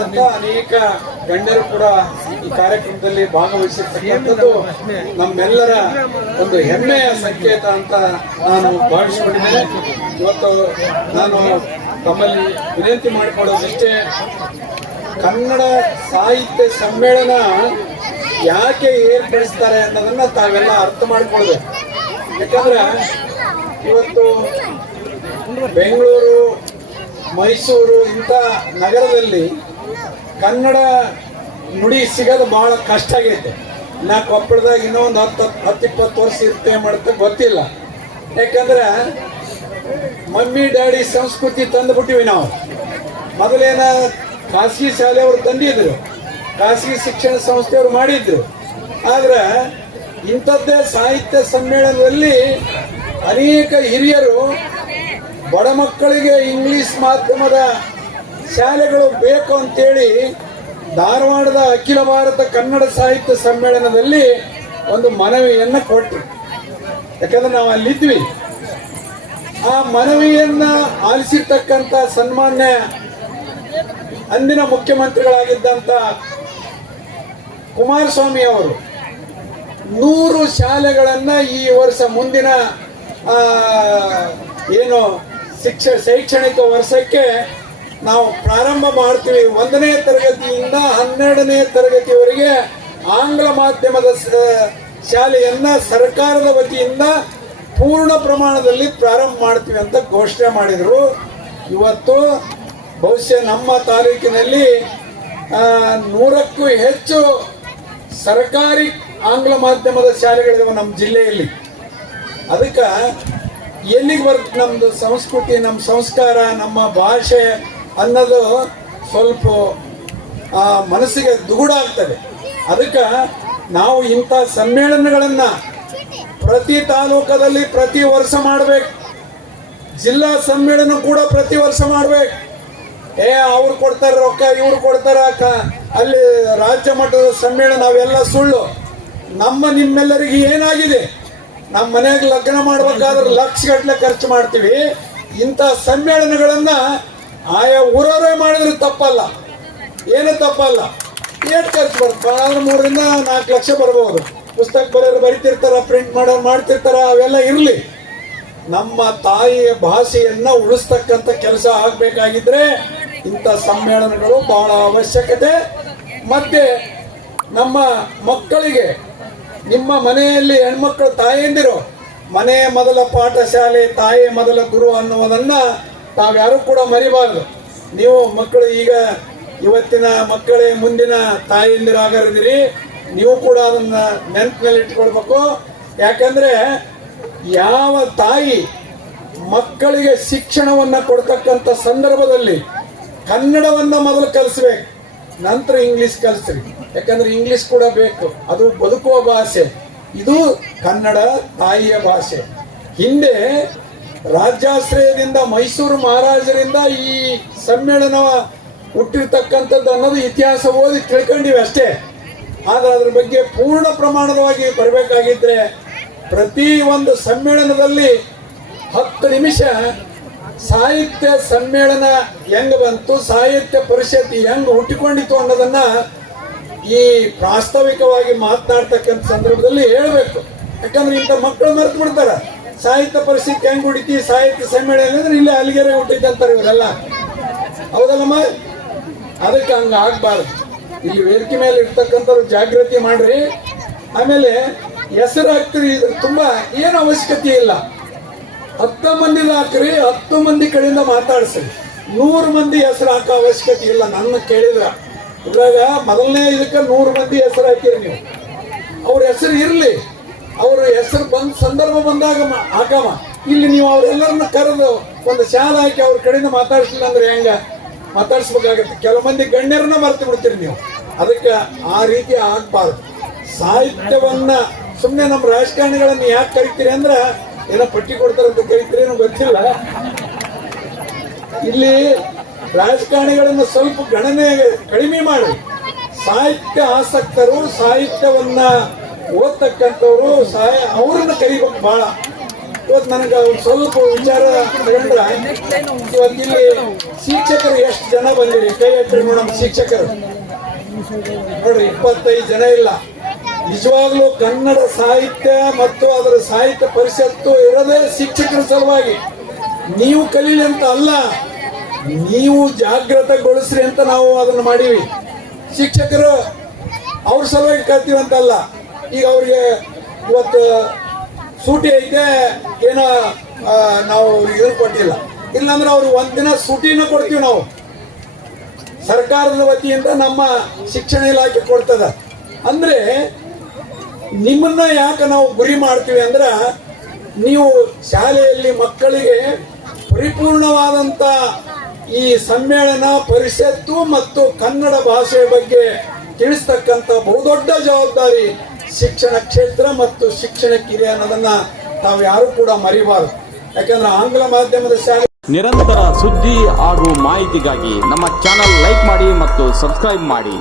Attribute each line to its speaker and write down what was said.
Speaker 1: ಹಿರಿಯರಾದಂತ ಅನೇಕ ಗಣ್ಯರು ಕೂಡ ಈ ಕಾರ್ಯಕ್ರಮದಲ್ಲಿ ಭಾಗವಹಿಸಿರ್ತಕ್ಕಂಥದ್ದು ನಮ್ಮೆಲ್ಲರ ಒಂದು ಹೆಮ್ಮೆಯ ಸಂಕೇತ ಅಂತ ನಾನು ಭಾವಿಸಿಕೊಂಡಿದ್ದೇನೆ. ಇವತ್ತು ನಾನು ತಮ್ಮಲ್ಲಿ ವಿನಂತಿ ಮಾಡಿಕೊಳ್ಳೋದಿಷ್ಟೇ, ಕನ್ನಡ ಸಾಹಿತ್ಯ ಸಮ್ಮೇಳನ ಯಾಕೆ ಏರ್ಪಡಿಸ್ತಾರೆ ಅನ್ನೋದನ್ನ ತಾವೆಲ್ಲ ಅರ್ಥ ಮಾಡ್ಕೊಳ್ಬೇಕು. ಯಾಕಂದ್ರೆ ಇವತ್ತು ಬೆಂಗಳೂರು, ಮೈಸೂರು ಇಂಥ ನಗರದಲ್ಲಿ ಕನ್ನಡ ನುಡಿ ಸಿಗೋದು ಬಹಳ ಕಷ್ಟ ಆಗೈತೆ. ನಾ ಕೊಪ್ಪಳದಾಗ ಇನ್ನೂ ಒಂದು ಹತ್ತು ಹತ್ತು ಇಪ್ಪತ್ತು ವರ್ಷ ಇರ್ತೇವೆ ಮಾಡುತ್ತೆ ಗೊತ್ತಿಲ್ಲ. ಯಾಕಂದ್ರೆ ಮಮ್ಮಿ, ಡ್ಯಾಡಿ ಸಂಸ್ಕೃತಿ ತಂದುಬಿಟ್ಟಿವಿ ನಾವು. ಮೊದಲೇನ ಖಾಸಗಿ ಶಾಲೆಯವರು ತಂದಿದ್ರು. ಖಾಸಗಿ ಶಿಕ್ಷಣ ಸಂಸ್ಥೆಯವರು ಮಾಡಿದ್ರು. ಆದ್ರೆ ಇಂಥದ್ದೇ ಸಾಹಿತ್ಯ ಸಮ್ಮೇಳನದಲ್ಲಿ ಅನೇಕ ಹಿರಿಯರು ಬಡ ಮಕ್ಕಳಿಗೆ ಇಂಗ್ಲಿಷ್ ಮಾಧ್ಯಮದ ಶಾಲೆಗಳು ಬೇಕು ಅಂತೇಳಿ ಧಾರವಾಡದ ಅಖಿಲ ಭಾರತ ಕನ್ನಡ ಸಾಹಿತ್ಯ ಸಮ್ಮೇಳನದಲ್ಲಿ ಒಂದು ಮನವಿಯನ್ನು ಕೊಟ್ಟರು ಯಾಕಂದ್ರೆ ನಾವು ಅಲ್ಲಿದ್ವಿ. ಆ ಮನವಿಯನ್ನ ಆಲಿಸಿರ್ತಕ್ಕಂಥ ಸನ್ಮಾನ್ಯ ಅಂದಿನ ಮುಖ್ಯಮಂತ್ರಿಗಳಾಗಿದ್ದಂತ ಕುಮಾರಸ್ವಾಮಿ ಅವರು ನೂರು ಶಾಲೆಗಳನ್ನು ಈ ವರ್ಷ ಮುಂದಿನ ಏನು ಶಿಕ್ಷ ಶೈಕ್ಷಣಿಕ ವರ್ಷಕ್ಕೆ ನಾವು ಪ್ರಾರಂಭ ಮಾಡ್ತೀವಿ ಒಂದನೇ ತರಗತಿಯಿಂದ ಹನ್ನೆರಡನೇ ತರಗತಿವರೆಗೆ ಆಂಗ್ಲ ಮಾಧ್ಯಮದ ಶಾಲೆಯನ್ನ ಸರ್ಕಾರದ ವತಿಯಿಂದ ಪೂರ್ಣ ಪ್ರಮಾಣದಲ್ಲಿ ಪ್ರಾರಂಭ ಮಾಡ್ತೀವಿ ಅಂತ ಘೋಷಣೆ ಮಾಡಿದರು. ಇವತ್ತು ಬಹುಶಃ ನಮ್ಮ ತಾಲೂಕಿನಲ್ಲಿ ನೂರಕ್ಕೂ ಹೆಚ್ಚು ಸರ್ಕಾರಿ ಆಂಗ್ಲ ಮಾಧ್ಯಮದ ಶಾಲೆಗಳಿದಾವೆ ನಮ್ಮ ಜಿಲ್ಲೆಯಲ್ಲಿ. ಅದಕ್ಕೆ ಎಲ್ಲಿಗೆ ಬರುತ್ತೆ ನಮ್ಮದು ಸಂಸ್ಕೃತಿ, ನಮ್ಮ ಸಂಸ್ಕಾರ, ನಮ್ಮ ಭಾಷೆ ಅನ್ನೋದು ಸ್ವಲ್ಪ ಮನಸ್ಸಿಗೆ ದುಗುಡ ಆಗ್ತದೆ. ಅದಕ್ಕೆ ನಾವು ಇಂಥ ಸಮ್ಮೇಳನಗಳನ್ನು ಪ್ರತಿ ತಾಲೂಕದಲ್ಲಿ ಪ್ರತಿ ವರ್ಷ ಮಾಡಬೇಕು. ಜಿಲ್ಲಾ ಸಮ್ಮೇಳನ ಕೂಡ ಪ್ರತಿ ವರ್ಷ ಮಾಡಬೇಕು. ಏ, ಅವ್ರು ಕೊಡ್ತಾರೆ ರೊಕ್ಕ, ಇವ್ರು ಕೊಡ್ತಾರೆ, ಕ- ಅಲ್ಲಿ ರಾಜ್ಯ ಮಟ್ಟದ ಸಮ್ಮೇಳನ, ಅವೆಲ್ಲ ಸುಳ್ಳು. ನಮ್ಮ ನಿಮ್ಮೆಲ್ಲರಿಗೆ ಏನಾಗಿದೆ? ನಮ್ಮ ಮನೆಗೆ ಲಗ್ನ ಮಾಡ್ಬೇಕಾದ್ರೆ ಲಕ್ಷ ಗಟ್ಟಲೆ ಖರ್ಚು ಮಾಡ್ತೀವಿ. ಇಂಥ ಸಮ್ಮೇಳನಗಳನ್ನ ಆಯಾ ಊರವರೇ ಮಾಡಿದ್ರೆ ತಪ್ಪಲ್ಲ. ಏನು ತಪ್ಪಲ್ಲ. ಏಟ್ ಖರ್ಚು ಬರ್ತಾರೆ ಅಂದ್ರೆ ಮೂರರಿಂದ ನಾಲ್ಕು ಲಕ್ಷ ಬರ್ಬೋದು. ಪುಸ್ತಕ ಬರೆಯೋರು ಬರಿತಿರ್ತಾರ ಪ್ರಿಂಟ್ ಮಾಡೋರು ಮಾಡ್ತಿರ್ತಾರ, ಅವೆಲ್ಲ ಇರಲಿ. ನಮ್ಮ ತಾಯಿಯ ಭಾಷೆಯನ್ನ ಉಳಿಸ್ತಕ್ಕಂಥ ಕೆಲಸ ಆಗ್ಬೇಕಾಗಿದ್ರೆ ಇಂಥ ಸಮ್ಮೇಳನಗಳು ಬಹಳ ಅವಶ್ಯಕತೆ. ಮತ್ತೆ ನಮ್ಮ ಮಕ್ಕಳಿಗೆ, ನಿಮ್ಮ ಮನೆಯಲ್ಲಿ ಹೆಣ್ಮಕ್ಳು ತಾಯಿಯಿಂದಿರೋ ಮನೆಯ ಮೊದಲ ಪಾಠಶಾಲೆ, ತಾಯಿಯ ಮೊದಲ ಗುರು ಅನ್ನುವುದನ್ನ ತಾವ್ಯಾರು ಕೂಡ ಮರಿಬಾರ್ದು. ನೀವು ಮಕ್ಕಳು ಈಗ ಇವತ್ತಿನ ಮಕ್ಕಳೇ ಮುಂದಿನ ತಾಯಂದಿರಾಗಿರಿ ನೀವು ಕೂಡ ಅದನ್ನ ನೆನಪಿನಲ್ಲಿ ಇಟ್ಕೊಳ್ಬೇಕು ಯಾಕಂದ್ರೆ ಯಾವ ತಾಯಿ ಮಕ್ಕಳಿಗೆ ಶಿಕ್ಷಣವನ್ನ ಕೊಡ್ತಕ್ಕಂಥ ಸಂದರ್ಭದಲ್ಲಿ ಕನ್ನಡವನ್ನ ಮೊದಲು ಕಲಿಸ್ಬೇಕು. ನಂತರ ಇಂಗ್ಲಿಷ್ ಕಲಿಸ್ರಿ. ಯಾಕಂದ್ರೆ ಇಂಗ್ಲಿಷ್ ಕೂಡ ಬೇಕು. ಅದು ಬದುಕುವ ಭಾಷೆ. ಇದು ಕನ್ನಡ ತಾಯಿಯ ಭಾಷೆ. ಹಿಂದೆ ರಾಜ್ಯಾಶ್ರಯದಿಂದ ಮೈಸೂರು ಮಹಾರಾಜರಿಂದ ಈ ಸಮ್ಮೇಳನ ಹುಟ್ಟಿರ್ತಕ್ಕಂಥದ್ದು ಅನ್ನೋದು ಇತಿಹಾಸ ಓದಿ ತಿಳ್ಕೊಂಡಿವೆ ಅಷ್ಟೇ. ಆದ್ರೆ ಅದ್ರ ಬಗ್ಗೆ ಪೂರ್ಣ ಪ್ರಮಾಣದವಾಗಿ ಬರಬೇಕಾಗಿದ್ರೆ ಪ್ರತಿ ಒಂದು ಸಮ್ಮೇಳನದಲ್ಲಿ ಹತ್ತು ನಿಮಿಷ ಸಾಹಿತ್ಯ ಸಮ್ಮೇಳನ ಹೆಂಗ್ ಬಂತು, ಸಾಹಿತ್ಯ ಪರಿಷತ್ ಹೆಂಗ್ ಹುಟ್ಟಿಕೊಂಡಿತು ಅನ್ನೋದನ್ನ ಈ ಪ್ರಾಸ್ತಾವಿಕವಾಗಿ ಮಾತನಾಡ್ತಕ್ಕಂಥ ಸಂದರ್ಭದಲ್ಲಿ ಹೇಳಬೇಕು. ಯಾಕಂದ್ರೆ ಇಂಥ ಮಕ್ಕಳು ಮರೆತು ಬಿಡ್ತಾರ ಸಾಹಿತ್ಯ ಪರಿಸ್ಥಿತಿ ಹೆಂಗ್ ಹುಡಿತಿ? ಸಾಹಿತ್ಯ ಸಮ್ಮೇಳನ ಅಂದ್ರೆ ಇಲ್ಲಿ ಅಲ್ಲಿಗೆರೆ ಹುಟ್ಟಿದ್ದಂತಾರೆ ಇವರೆಲ್ಲ. ಹೌದಲ್ಲಮ್ಮ ಅದಕ್ಕೆ ಹಂಗ ಆಗ್ಬಾರ್ದು. ಇಲ್ಲಿ ವೇದಿಕೆ ಮೇಲೆ ಇರ್ತಕ್ಕಂಥವ್ರು ಜಾಗೃತಿ ಮಾಡ್ರಿ. ಆಮೇಲೆ ಹೆಸರು ಹಾಕ್ತಿರಿ ಇದ್ರ ತುಂಬಾ ಏನು ಅವಶ್ಯಕತೆ ಇಲ್ಲ. ಹತ್ತು ಮಂದಿ ಹಾಕ್ರಿ, ಹತ್ತು ಮಂದಿ ಕಡೆಯಿಂದ ಮಾತಾಡ್ಸಿ. ನೂರು ಮಂದಿ ಹೆಸರು ಹಾಕೋ ಅವಶ್ಯಕತೆ ಇಲ್ಲ ನನ್ನ ಕೇಳಿದ್ರ. ಇವಾಗ ಮೊದಲನೇ ಇದಕ್ಕೆ ನೂರು ಮಂದಿ ಹೆಸರು ಹಾಕಿರಿ ನೀವು. ಅವ್ರ ಹೆಸರು ಇರ್ಲಿ. ಹೆಸರು ಬಂದ ಸಂದರ್ಭ ಬಂದಾಗ ಆಗವ. ಇಲ್ಲಿ ನೀವು ಅವ್ರೆಲ್ಲರನ್ನ ಕರೆದು ಒಂದು ಶಾಲ ಹಾಕಿ ಅವ್ರ ಕಡೆಯಿಂದ ಮಾತಾಡ್ಸಿಲ್ಲ ಅಂದ್ರೆ ಹೆಂಗ? ಮಾತಾಡಿಸ್ಬೇಕಾಗತ್ತೆ. ಕೆಲವು ಮಂದಿ ಗಣ್ಯರನ್ನ ಮರ್ತು ಬಿಡ್ತೀರಿ ನೀವು. ಅದಕ್ಕೆ ಆ ರೀತಿ ಆಗ್ಬಾರ್ದು. ಸಾಹಿತ್ಯವನ್ನ ಸುಮ್ಮನೆ ನಮ್ಮ ರಾಜಕಾರಣಿಗಳನ್ನ ಯಾಕೆ ಕರಿತೀರಿ ಅಂದ್ರೆ ಏನೋ ಪಟ್ಟಿ ಕೊಡ್ತಾರಂತ ಕರಿತೀರಿ ಏನೋ ಗೊತ್ತಿಲ್ಲ. ಇಲ್ಲಿ ರಾಜಕಾರಣಿಗಳನ್ನು ಸ್ವಲ್ಪ ಗಣನೆ ಕಡಿಮೆ ಮಾಡಿ. ಸಾಹಿತ್ಯ ಆಸಕ್ತರು ಸಾಹಿತ್ಯವನ್ನ ಓದ್ತಕ್ಕಂಥವ್ರು ಸಹಾಯ ಅವ್ರನ್ನ ಕರಿಬೇಕು ಬಹಳ ಇವತ್ತು ನನಗೆ ಸ್ವಲ್ಪ ವಿಚಾರ ತಗೊಂಡ್ರ, ಇವತ್ತು ಇಲ್ಲಿ ಶಿಕ್ಷಕರು ಎಷ್ಟು ಜನ ಬಂದಿರಿ? ಕೈ ಎತ್ತರಿ ನೋಡಮ್ ಶಿಕ್ಷಕರು. ನೋಡ್ರಿ, ಇಪ್ಪತ್ತೈದು ಜನ ಇಲ್ಲ. ನಿಜವಾಗ್ಲೂ ಕನ್ನಡ ಸಾಹಿತ್ಯ ಮತ್ತು ಅದರ ಸಾಹಿತ್ಯ ಪರಿಷತ್ತು ಇರೋದೇ ಶಿಕ್ಷಕರ ಸಲುವಾಗಿ. ನೀವು ಕಲೀಲಿ ಅಂತ ಅಲ್ಲ, ನೀವು ಜಾಗೃತಗೊಳಿಸ್ರಿ ಅಂತ ನಾವು ಅದನ್ನ ಮಾಡೀವಿ. ಶಿಕ್ಷಕರು ಅವ್ರ ಸಲುವಾಗಿ ಕಲ್ತೀವಿ ಅಂತಲ್ಲ ಈಗ ಅವ್ರಿಗೆ ಇವತ್ತು ಸೂಟಿ ಐತೆ, ಏನೋ ನಾವು ಇದನ್ನು ಕೊಟ್ಟಿಲ್ಲ. ಇಲ್ಲಾಂದ್ರೆ ಅವ್ರಿಗೆ ಒಂದಿನ ಸೂಟಿನ ಕೊಡ್ತೀವಿ ನಾವು. ಸರ್ಕಾರದ ವತಿಯಿಂದ ನಮ್ಮ ಶಿಕ್ಷಣ ಇಲಾಖೆ ಕೊಡ್ತದ. ಅಂದ್ರೆ ನಿಮ್ಮನ್ನ ಯಾಕೆ ನಾವು ಗುರಿ ಮಾಡ್ತೀವಿ ಅಂದ್ರ ನೀವು ಶಾಲೆಯಲ್ಲಿ ಮಕ್ಕಳಿಗೆ ಪರಿಪೂರ್ಣವಾದಂತ ಈ ಸಮ್ಮೇಳನ, ಪರಿಷತ್ತು ಮತ್ತು ಕನ್ನಡ ಭಾಷೆಯ ಬಗ್ಗೆ ತಿಳಿಸ್ತಕ್ಕಂಥ ಬಹುದೊಡ್ಡ ಜವಾಬ್ದಾರಿ ಶಿಕ್ಷಣ ಕ್ಷೇತ್ರ ಮತ್ತು ಶಿಕ್ಷಣ ಕಿರಿಯ ಅನ್ನೋದನ್ನ ತಾವು ಯಾರು ಕೂಡ ಮರಿಬಾರದು. ಯಾಕಂದ್ರೆ ಆಂಗ್ಲ ಮಾಧ್ಯಮದ ಶಾಲೆ
Speaker 2: ನಿರಂತರ ಸುದ್ದಿ ಹಾಗೂ ಮಾಹಿತಿಗಾಗಿ ನಮ್ಮ ಚಾನಲ್ ಲೈಕ್ ಮಾಡಿ ಮತ್ತು ಸಬ್ಸ್ಕ್ರೈಬ್ ಮಾಡಿ.